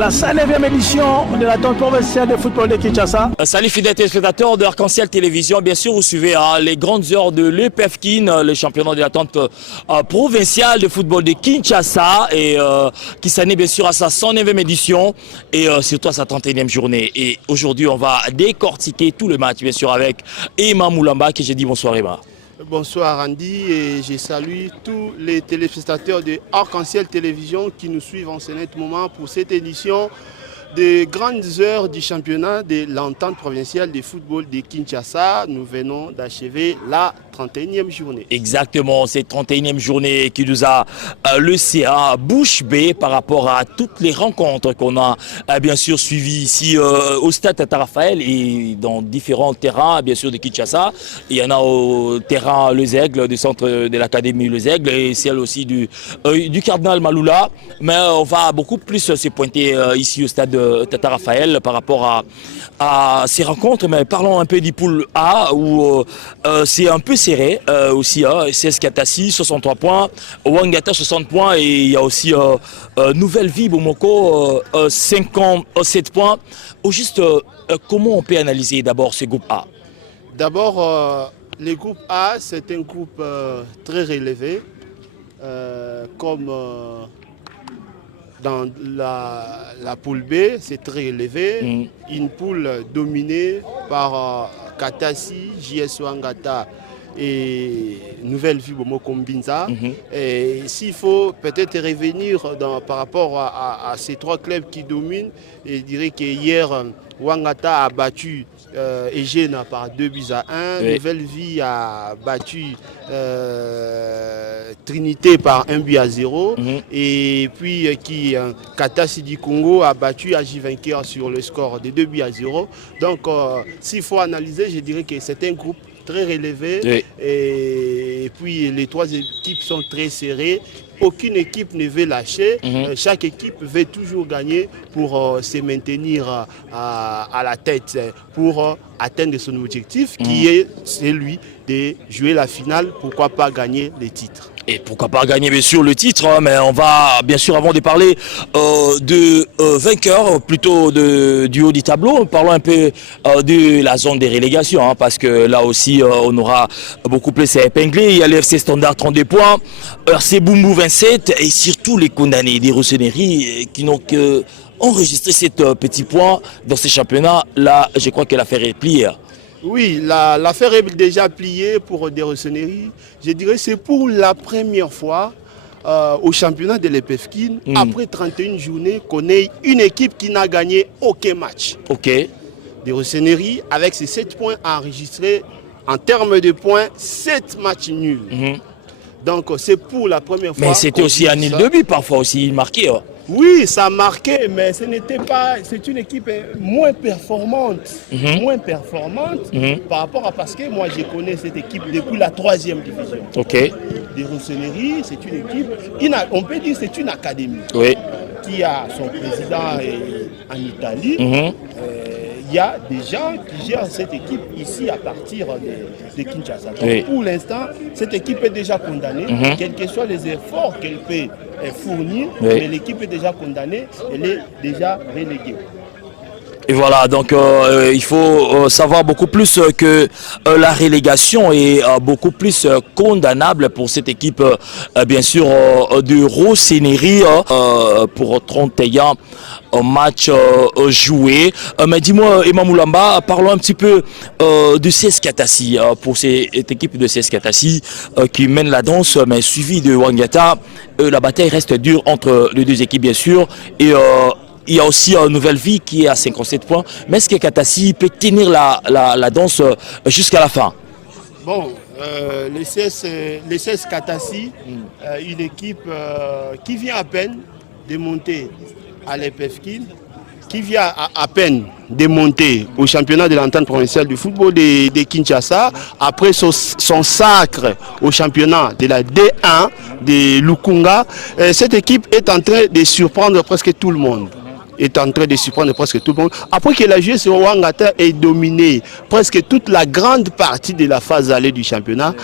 la 109e édition de la Tente provinciale de football de Kinshasa. Salut fidèles téléspectateurs de Arc-en-Ciel Télévision. Bien sûr, vous suivez les grandes heures de l'EPFKIN, le championnat de la Tente provinciale de football de Kinshasa, et qui s'année bien sûr à sa 109e édition et surtout à sa 31e journée. Et aujourd'hui, on va décortiquer tout le match, bien sûr, avec Emma Moulamba, qui j'ai dit bonsoir Emma. Bonsoir Andy, et je salue tous les téléspectateurs de Arc-en-Ciel Télévision qui nous suivent en ce moment pour cette édition des grandes heures du championnat de l'entente provinciale de football de Kinshasa. Nous venons d'achever la 31e journée. Exactement, cette 31e journée qui nous a laissé à bouche bée par rapport à toutes les rencontres qu'on a bien sûr suivies ici au stade Tata Raphaël et dans différents terrains bien sûr de Kinshasa. Il y en a au terrain Les Aigles, du centre de l'académie Les Aigles, et celle aussi du Cardinal Maloula. Mais on va beaucoup plus se pointer ici au stade Tata Raphaël par rapport à ces rencontres. Mais parlons un peu du pool A où c'est un peu serré aussi. CS Katassi 63 points, Ouangata 60 points, et il y a aussi Nouvelle Vie Bomoko 57 points. Au juste, comment on peut analyser d'abord ce groupe A? D'abord, le groupe A, c'est un groupe très relevé, comme dans la poule B, c'est très élevé. Une poule dominée par Katassi, JS Ouangata et Nouvelle Vie Bomoko Mbinza. Et s'il faut peut-être revenir par rapport à ces trois clubs qui dominent, je dirais que hier, Ouangata a battu Egena par 2-1. Oui. Nouvelle Vie a battu Trinité par 1-0. Et puis Katassi du Congo a battu AJ Vainqueur sur le score de 2-0. Donc s'il faut analyser, je dirais que c'est un groupe très relevé. Oui. Et puis les trois équipes sont très serrées. Aucune équipe ne veut lâcher. Chaque équipe veut toujours gagner pour se maintenir à la tête, pour atteindre son objectif qui est celui de jouer la finale, pourquoi pas gagner les titres. Et pourquoi pas gagner bien sûr le titre, hein, mais on va bien sûr, avant de parler de vainqueur, plutôt du haut du tableau, parlons un peu de la zone des relégations, hein, parce que là aussi on aura beaucoup plus à épingler. Il y a l'FC Standard 32 points, RC Bumbu 27, et surtout les condamnés des Rossonneries qui n'ont que enregistré 7 petits points dans ces championnats. Là, je crois que l'affaire est pliée. Oui, l'affaire est déjà pliée pour des Rossonneries. Je dirais que c'est pour la première fois au championnat de l'EPFKIN, après 31 journées, qu'on ait une équipe qui n'a gagné aucun match. Ok. Des Rossonneries, avec ces 7 points enregistrés, en termes de points, 7 matchs nuls. Donc c'est pour la première fois. Mais c'était aussi un nul de but parfois aussi, il marquait. Hein. Oui, ça marquait, mais ce n'était pas. C'est une équipe moins performante, par rapport à, parce que moi je connais cette équipe depuis la 3e division. Ok. Des Rossonneries, c'est une équipe. On peut dire que c'est une académie. Oui. Qui a son président en Italie. Il y a des gens qui gèrent cette équipe ici à partir de Kinshasa. Donc, pour l'instant, cette équipe est déjà condamnée, quels que soient les efforts qu'elle peut fournir, mais l'équipe est déjà condamnée, elle est déjà reléguée. Et voilà, donc il faut savoir beaucoup plus que la relégation est beaucoup plus condamnable pour cette équipe, bien sûr, de Rossonneries pour 31 match joué. Mais dis-moi, Emma Moulamba, parlons un petit peu de CS Katassi, pour cette équipe de CS Katassi qui mène la danse, mais suivi de Ouangata. La bataille reste dure entre les deux équipes, bien sûr. Et il y a aussi une Nouvelle Vie qui est à 57 points. Mais est-ce que Katassi peut tenir la danse jusqu'à la fin? Bon, les CS Katassi, une équipe qui vient à peine de monter à l'EPFKIN, qui vient à peine de monter au championnat de l'entente provinciale du football de Kinshasa, après son sacre au championnat de la D1 de Lukunga. Cette équipe est en train de surprendre presque tout le monde. Après que la joué sur Ouangata ait dominé presque toute la grande partie de la phase allée du championnat,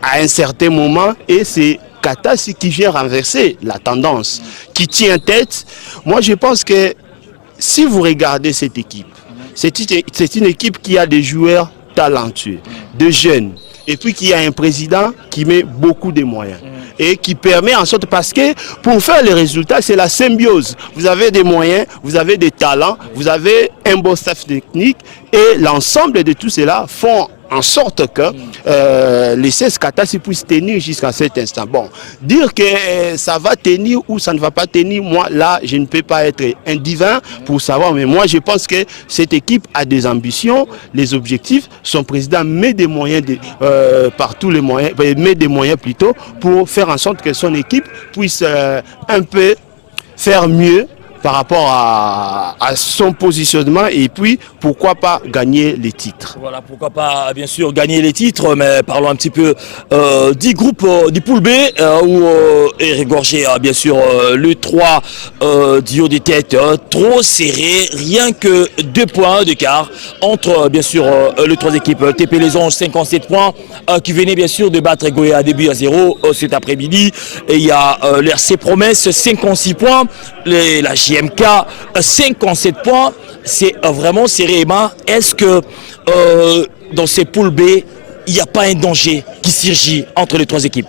à un certain moment, et c'est Katasi qui vient renverser la tendance, qui tient tête. Moi, je pense que si vous regardez cette équipe, c'est une équipe qui a des joueurs talentueux, de jeunes, et puis qui a un président qui met beaucoup de moyens. Et qui permet en sorte, parce que pour faire les résultats, c'est la symbiose. Vous avez des moyens, vous avez des talents, vous avez un bon staff technique, et l'ensemble de tout cela font en sorte que les 16 Katasi puissent tenir jusqu'à cet instant. Bon, dire que ça va tenir ou ça ne va pas tenir, moi là, je ne peux pas être un divin pour savoir, mais moi je pense que cette équipe a des ambitions, les objectifs, son président met des moyens, par tous les moyens, met des moyens plutôt pour faire en sorte que son équipe puisse un peu faire mieux par rapport à son positionnement et puis pourquoi pas gagner les titres. Voilà, pourquoi pas bien sûr gagner les titres, mais parlons un petit peu du groupe du pool B où est regorgé bien sûr le 3 du haut des têtes, trop serré, rien que 2 points d'écart entre bien sûr les 3 équipes. TP Les Anges 57 points qui venaient bien sûr de battre Goya début à 0 cet après-midi, et il y a l'RC Promesse 56 points, la JMK 57 points, c'est vraiment serré. Est-ce que dans ces poules B, il n'y a pas un danger qui surgit entre les 3 équipes?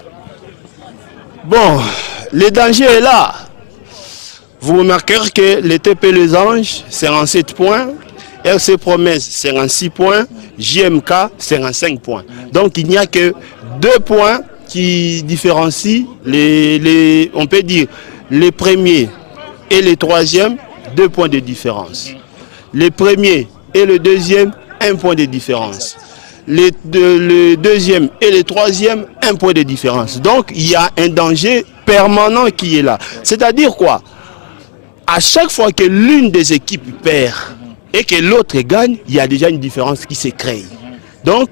Bon, le danger est là. Vous remarquerez que les TP Les Anges, 57 points, RC Promesse, 56 points, JMK, 55 points. Donc il n'y a que 2 points qui différencient on peut dire, les premiers et les 3e, 2 points de différence. Les premiers et le 2e, 1 point de différence. Le 2e et le 3e, 1 point de différence. Donc, il y a un danger permanent qui est là. C'est-à-dire quoi? À chaque fois que l'une des équipes perd et que l'autre gagne, il y a déjà une différence qui se crée. Donc,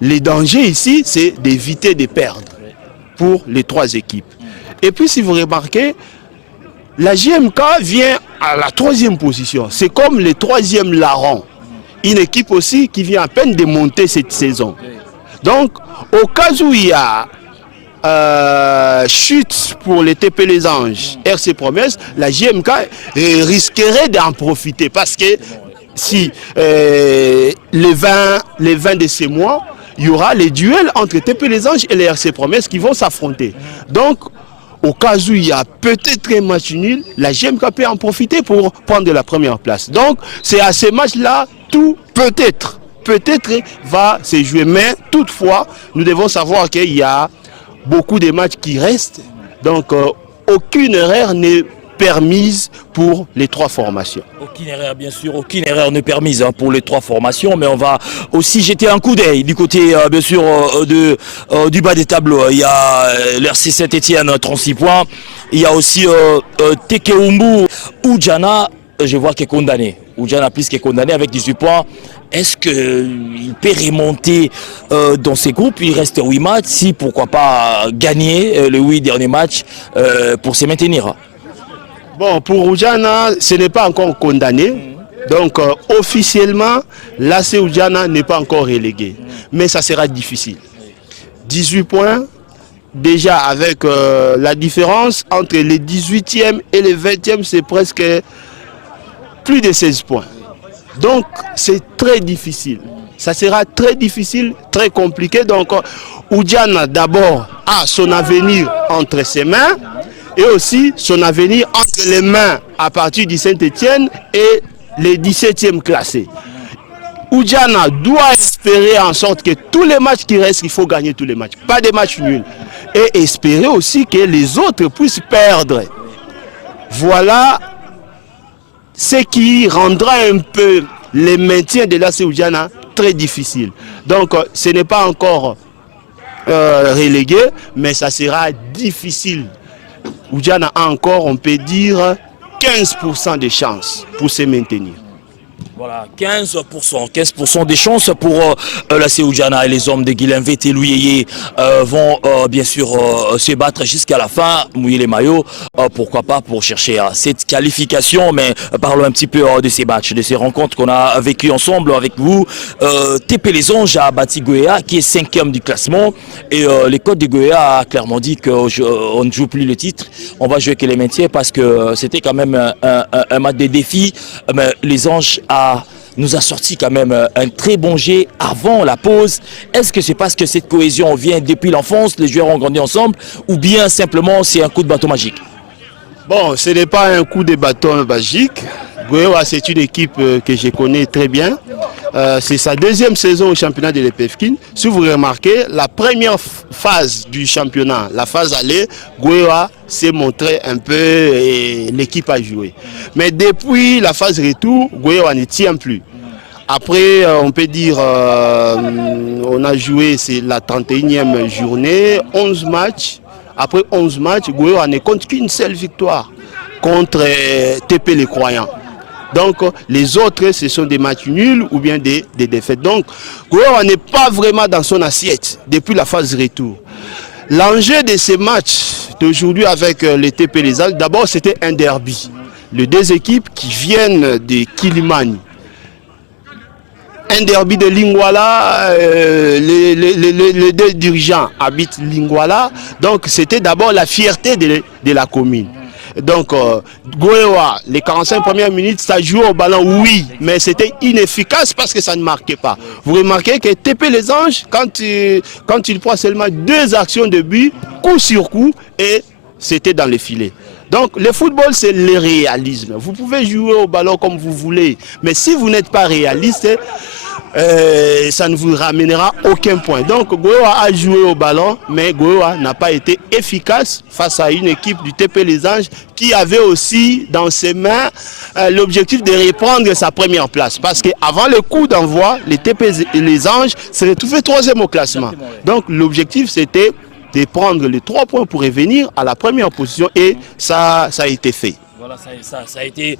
le danger ici, c'est d'éviter de perdre pour les 3 équipes. Et puis, si vous remarquez, la JMK vient à la 3e position. C'est comme le 3e larron. Une équipe aussi qui vient à peine de monter cette saison. Donc, au cas où il y a chute pour les TP Les Anges, RC Promesse, la JMK risquerait d'en profiter. Parce que si les 20 de ces mois, il y aura les duels entre TP Les Anges et les RC Promesse qui vont s'affronter. Donc, au cas où il y a peut-être un match nul, la JMK peut en profiter pour prendre la première place. Donc, c'est à ce match-là, tout peut-être va se jouer. Mais toutefois, nous devons savoir qu'il y a beaucoup de matchs qui restent. Donc, aucune erreur n'est permise pour les 3 formations. Aucune erreur, bien sûr, aucune erreur n'est permise pour les 3 formations, mais on va aussi jeter un coup d'œil du côté, bien sûr, du bas des tableaux. Il y a l'RC Saint-Etienne, 36 points. Il y a aussi Tekeumbu, Oudjana, je vois qu'il est condamné. Oudjana plus qu'il est condamné avec 18 points. Est-ce qu'il peut remonter dans ces groupes? Il reste 8 matchs, si pourquoi pas gagner les 8 derniers matchs pour se maintenir. Bon, pour Oudjana, ce n'est pas encore condamné. Donc, officiellement, l'AC Oudjana n'est pas encore relégué. Mais ça sera difficile. 18 points, déjà avec la différence entre les 18e et les 20e, c'est presque plus de 16 points. Donc, c'est très difficile. Ça sera très difficile, très compliqué. Donc, Oudjana, d'abord, a son avenir entre ses mains. Et aussi son avenir entre les mains à partir du Saint-Etienne et les 17e classés. Oudjana doit espérer en sorte que tous les matchs qui restent, il faut gagner tous les matchs. Pas des matchs nuls. Et espérer aussi que les autres puissent perdre. Voilà ce qui rendra un peu le maintien de l'AC Oudjana très difficile. Donc ce n'est pas encore relégué, mais ça sera difficile. Oudjana a encore, on peut dire, 15% de chances pour se maintenir. Voilà, 15% des chances pour la Seoujana et les hommes de Guilain et Louis vont bien sûr se battre jusqu'à la fin, mouiller les maillots, pourquoi pas pour chercher cette qualification. Mais parlons un petit peu de ces matchs, de ces rencontres qu'on a vécues ensemble avec vous. TP Les Anges a battu Goéa qui est 5e du classement et les Côtes de Goéa a clairement dit qu'on ne joue plus le titre, on va jouer que les métiers parce que c'était quand même un match de défi. Mais Les Anges nous a sorti quand même un très bon jet avant la pause. Est-ce que c'est parce que cette cohésion vient depuis l'enfance, les joueurs ont grandi ensemble, ou bien simplement c'est un coup de bâton magique? Bon, ce n'est pas un coup de bâton magique. Goéa, c'est une équipe que je connais très bien. C'est sa deuxième saison au championnat de l'EPFKIN. Si vous remarquez, la première phase du championnat, la phase aller, Goéa s'est montré un peu et l'équipe a joué. Mais depuis la phase retour, Goéa ne tient plus. Après, on peut dire, on a joué, c'est la 31e journée, 11 matchs. Après 11 matchs, Goéa ne compte qu'une seule victoire contre TP Les Croyants. Donc les autres, ce sont des matchs nuls ou bien des défaites. Donc Goéa n'est pas vraiment dans son assiette depuis la phase retour. L'enjeu de ces matchs d'aujourd'hui avec les TP Les Anges, d'abord c'était un derby. Les deux équipes qui viennent de Kilimani. Un derby de Lingwala, les deux dirigeants habitent Lingwala. Donc c'était d'abord la fierté de la commune. Donc, Goéa, les 45 premières minutes, ça joue au ballon, oui, mais c'était inefficace parce que ça ne marquait pas. Vous remarquez que TP Les Anges, quand il prend seulement 2 actions de but, coup sur coup, et c'était dans les filets. Donc, le football, c'est le réalisme. Vous pouvez jouer au ballon comme vous voulez, mais si vous n'êtes pas réaliste, ça ne vous ramènera aucun point. Donc Goéa a joué au ballon, mais Goéa n'a pas été efficace face à une équipe du TP Les Anges qui avait aussi dans ses mains l'objectif de reprendre sa première place. Parce qu'avant le coup d'envoi, les TP Les Anges se retrouvaient 3e au classement. Donc l'objectif c'était de prendre les 3 points pour revenir à la première position et ça a été fait. Voilà, ça a été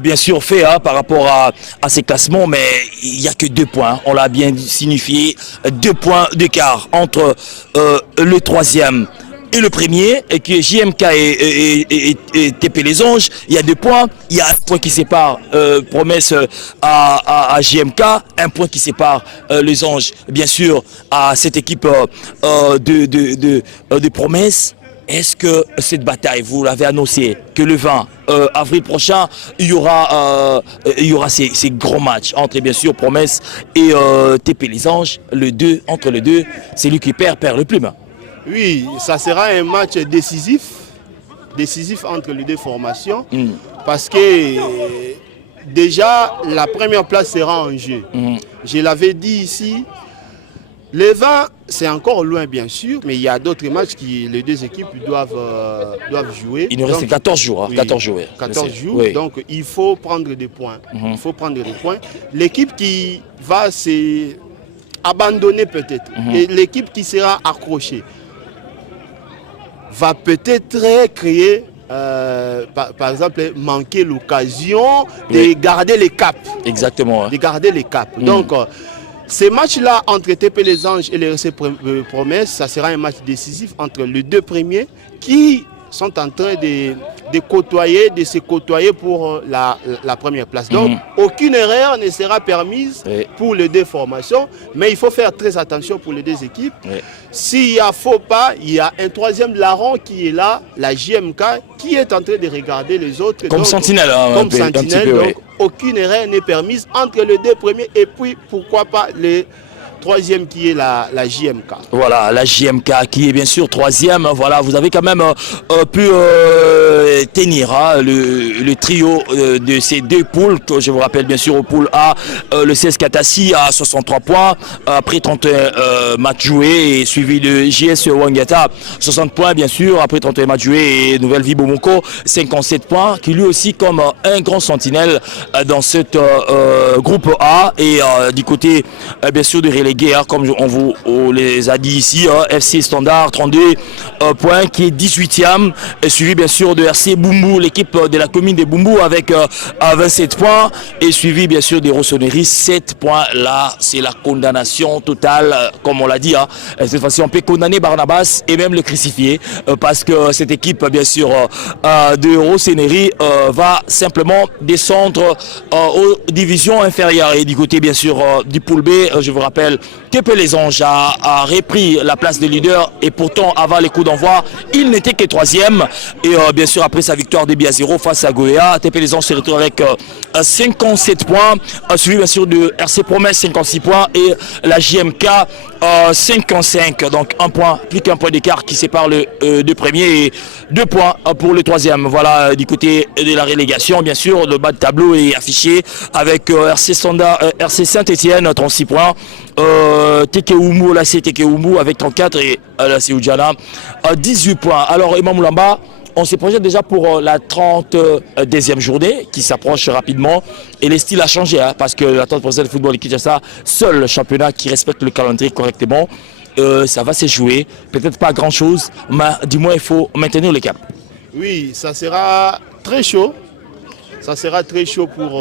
bien sûr fait par rapport à ces classements, mais il n'y a que 2 points. On l'a bien signifié, 2 points d'écart entre le 3e et le premier, et que JMK et TP Les Anges, il y a 2 points. Il y a un point qui sépare Promesse à JMK, un point qui sépare Les Anges, bien sûr, à cette équipe de Promesse. Est-ce que cette bataille, vous l'avez annoncé, que le 20 avril prochain, il y aura ces grands matchs entre bien sûr Promesse et TP Les Anges, entre les deux, c'est lui qui perd le plume. Oui, ça sera un match décisif entre les deux formations, parce que déjà la première place sera en jeu. Je l'avais dit ici. Le 20, c'est encore loin bien sûr, mais il y a d'autres matchs que les deux équipes doivent jouer. Il nous reste 14 jours. Oui, 14 jours. 14 jours, oui. Donc il faut prendre des points. Il faut prendre des points. L'équipe qui va s'abandonner peut-être, et l'équipe qui sera accrochée, va peut-être créer, par exemple, manquer l'occasion de garder les caps. Exactement. De garder les caps. Donc, ces matchs-là entre TP Les Anges et les RC Promesse, ça sera un match décisif entre les 2 premiers qui sont en train de se côtoyer pour la première place. Donc, aucune erreur ne sera permise pour les 2 formations, mais il faut faire très attention pour les 2 équipes. S'il y a faux pas, il y a un 3e larron qui est là, la JMK, qui est en train de regarder les autres. Comme donc, sentinelle. Comme sentinelle, donc aucune erreur n'est permise entre les 2 premiers et puis pourquoi pas les 3e qui est la JMK. Voilà, la JMK qui est bien sûr 3e. Voilà, vous avez quand même pu tenir le trio de ces 2 poules. Je vous rappelle bien sûr au poule A, le CS Katassi à 63 points après 31 matchs joués, et suivi de JS Wangata 60 points bien sûr après 31 matchs joués, et Nouvelle Vie Bomoko 57 points, qui lui aussi comme un grand sentinelle dans cette groupe A. Et du côté bien sûr de relégué, comme on vous les a dit ici, FC Standard 32 points qui est 18e, suivi bien sûr de RC Bumbu, l'équipe de la commune de Bumbu avec 27 points et suivi bien sûr des Rossonneries, 7 points. Là, c'est la condamnation totale, comme on l'a dit. Hein. Cette fois-ci, on peut condamner Barnabas et même le crucifier parce que cette équipe, bien sûr, de Rossonneries va simplement descendre aux divisions inférieures. Et du côté, bien sûr, du pool B, je vous rappelle, TP Les Anges a repris la place de leader et pourtant, avant les coups d'envoi, il n'était que 3e. Et bien sûr, après sa victoire de 2-0 face à Goya, TP Les Anges se retrouve avec 57 points, suivi bien sûr de RC Promesse, 56 points, et la JMK, 55. Donc, un point, plus qu'un point d'écart qui sépare le deux premiers et 2 points pour le 3e. Voilà, du côté de la relégation, bien sûr, le bas de tableau est affiché avec RC Saint-Etienne, 36 points. Tekeumu, là c'est Tekeumu avec 34 et là c'est Oudjana 18 points. Alors Imam Moulamba, on se projette déjà pour la 32e journée qui s'approche rapidement et les styles a changé hein, parce que la 30% de football de Kinshasa, seul le championnat qui respecte le calendrier correctement, ça va se jouer, peut-être pas grand chose, mais du moins il faut maintenir le cap. Oui, ça sera très chaud. Ça sera très chaud pour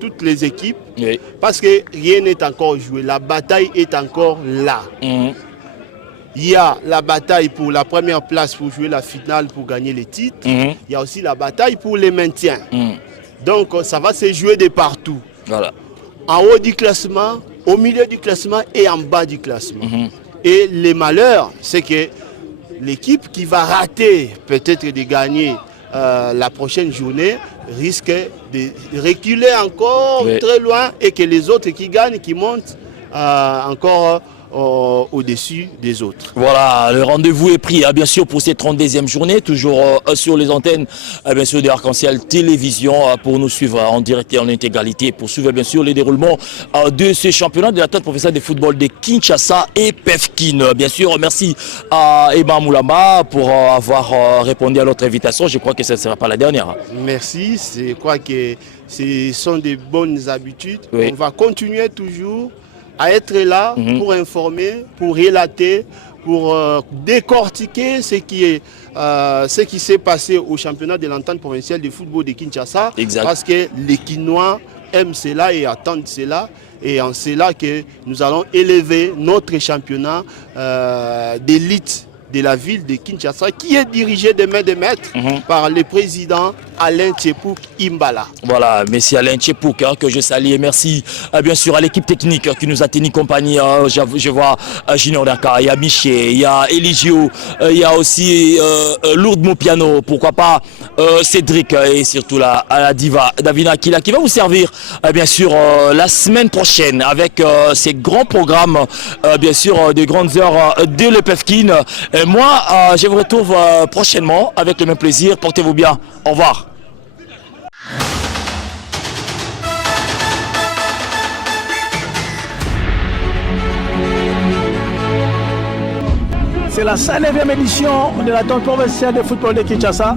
toutes les équipes oui. Parce que rien n'est encore joué. La bataille est encore là. Il y a la bataille pour la première place pour jouer la finale pour gagner les titres. Il y a aussi la bataille pour les maintiens. Donc ça va se jouer de partout. Voilà. En haut du classement, au milieu du classement et en bas du classement. Et le malheur, c'est que l'équipe qui va rater peut-être de gagner la prochaine journée risque de reculer encore oui. Très loin et que les autres qui gagnent, qui montent encore au-dessus des autres. Voilà, le rendez-vous est pris, hein, bien sûr, pour cette 32e journée, toujours sur les antennes, bien sûr, de Arc-en-Ciel Télévision, pour nous suivre en direct et en intégralité, pour suivre, bien sûr, les déroulements de ce championnat de la tête professionnelle de football de Kinshasa et PEFKIN. Bien sûr, merci à Imam Moulamba pour avoir répondu à notre invitation. Je crois que ce ne sera pas la dernière. Merci, je crois que ce sont des bonnes habitudes. Oui. On va continuer toujours à être là pour informer, pour relater, pour décortiquer ce qui s'est passé au championnat de l'entente provinciale de football de Kinshasa. Exact. Parce que les Kinois aiment cela et attendent cela. Et en cela que nous allons élever notre championnat d'élite de la ville de Kinshasa, qui est dirigé de main de maître par le président Alain Tchepouk Imbala. Voilà, merci Alain Tchepouk, hein, que je salue et merci bien sûr à l'équipe technique qui nous a tenu compagnie. Je vois Junior Daka, il y a Miché, il y a Eligio, il y a aussi Lourdes Mopiano, pourquoi pas Cédric et surtout la diva Davina Kila qui va vous servir bien sûr la semaine prochaine avec ces grands programmes bien sûr des grandes heures de l'EPEFKIN. Moi, je vous retrouve prochainement avec le même plaisir. Portez-vous bien. Au revoir. C'est la 109e édition de la Tente provinciale de football de Kinshasa.